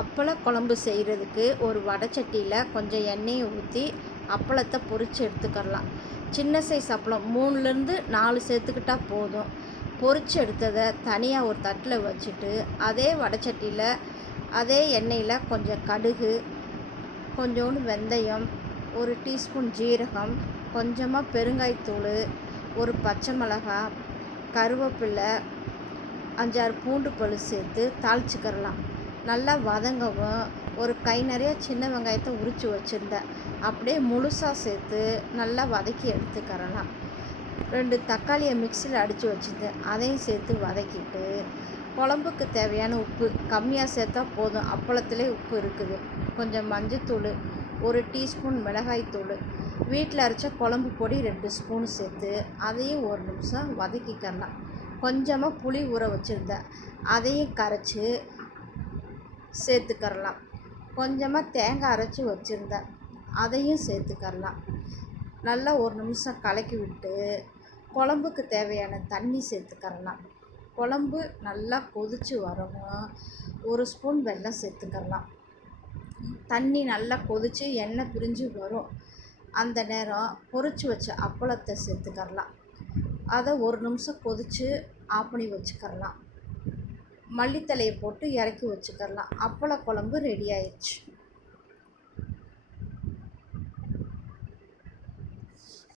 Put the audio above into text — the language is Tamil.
அப்பள குழம்பு செய்கிறதுக்கு ஒரு வடைச்சட்டியில் கொஞ்சம் எண்ணெயை ஊற்றி அப்பளத்தை பொரித்து எடுத்துக்கிறலாம். சின்ன சைஸ் அப்பளம். மூணுலேருந்து நாலு சேர்த்துக்கிட்டால் போதும். பொரித்து எடுத்ததை தனியாக ஒரு தட்டில் வச்சுட்டு அதே வடைச்சட்டியில் அதே எண்ணெயில் கொஞ்சம் கடுகு கொஞ்சோண்டு வெந்தயம் ஒரு டீஸ்பூன் ஜீரகம் கொஞ்சமாக பெருங்காய்த்தூள் ஒரு பச்சை மிளகாய் கருவேப்பில்லை அஞ்சாறு பூண்டு பழு சேர்த்து தாளிச்சுக்கிறலாம். நல்லா வதங்கவும் ஒரு கை நிறைய சின்ன வெங்காயத்தை உரித்து வச்சுருந்தேன். அப்படியே முழுசாக சேர்த்து நல்லா வதக்கி எடுத்துக்கிறலாம். ரெண்டு தக்காளியை மிக்சியில் அடித்து வச்சுருந்தேன். அதையும் சேர்த்து வதக்கிட்டு குழம்புக்கு தேவையான உப்பு கம்மியாக சேர்த்தா போதும். அப்பளத்திலே உப்பு இருக்குது. கொஞ்சம் மஞ்சத்தூள் ஒரு டீஸ்பூன் மிளகாய்த்தூள் வீட்டில் அரைச்ச குழம்பு பொடி ரெண்டு ஸ்பூன் சேர்த்து அதையும் ஒரு நிமிஷம் வதக்கிக்கலாம் கொஞ்சமாக புளி ஊற வச்சுருந்தேன். அதையும் கரைச்சி சேர்த்துக்கரலாம் கொஞ்சமாக தேங்காய் அரைச்சி வச்சுருந்தேன். அதையும் சேர்த்துக்கரலாம் நல்லா ஒரு நிமிஷம் கலக்கி விட்டு குழம்புக்கு தேவையான தண்ணி சேர்த்துக்கரலாம் குழம்பு நல்லா கொதித்து வரணும். ஒரு ஸ்பூன் வெல்லம் சேர்த்துக்கரலாம் தண்ணி நல்லா கொதித்து எண்ணெய் பிரிஞ்சு வரும். அந்த நேரம் பொறிச்சு வச்ச அப்பளத்தை சேர்த்துக்கரலாம் அதை ஒரு நிமிஷம் கொதித்து ஆஃப் பண்ணி வச்சுக்கரலாம் மல்லித்தழையை போட்டு இறக்கி வச்சுக்கரலாம் அப்பளக்குழம்பு ரெடி ஆயிடுச்சு.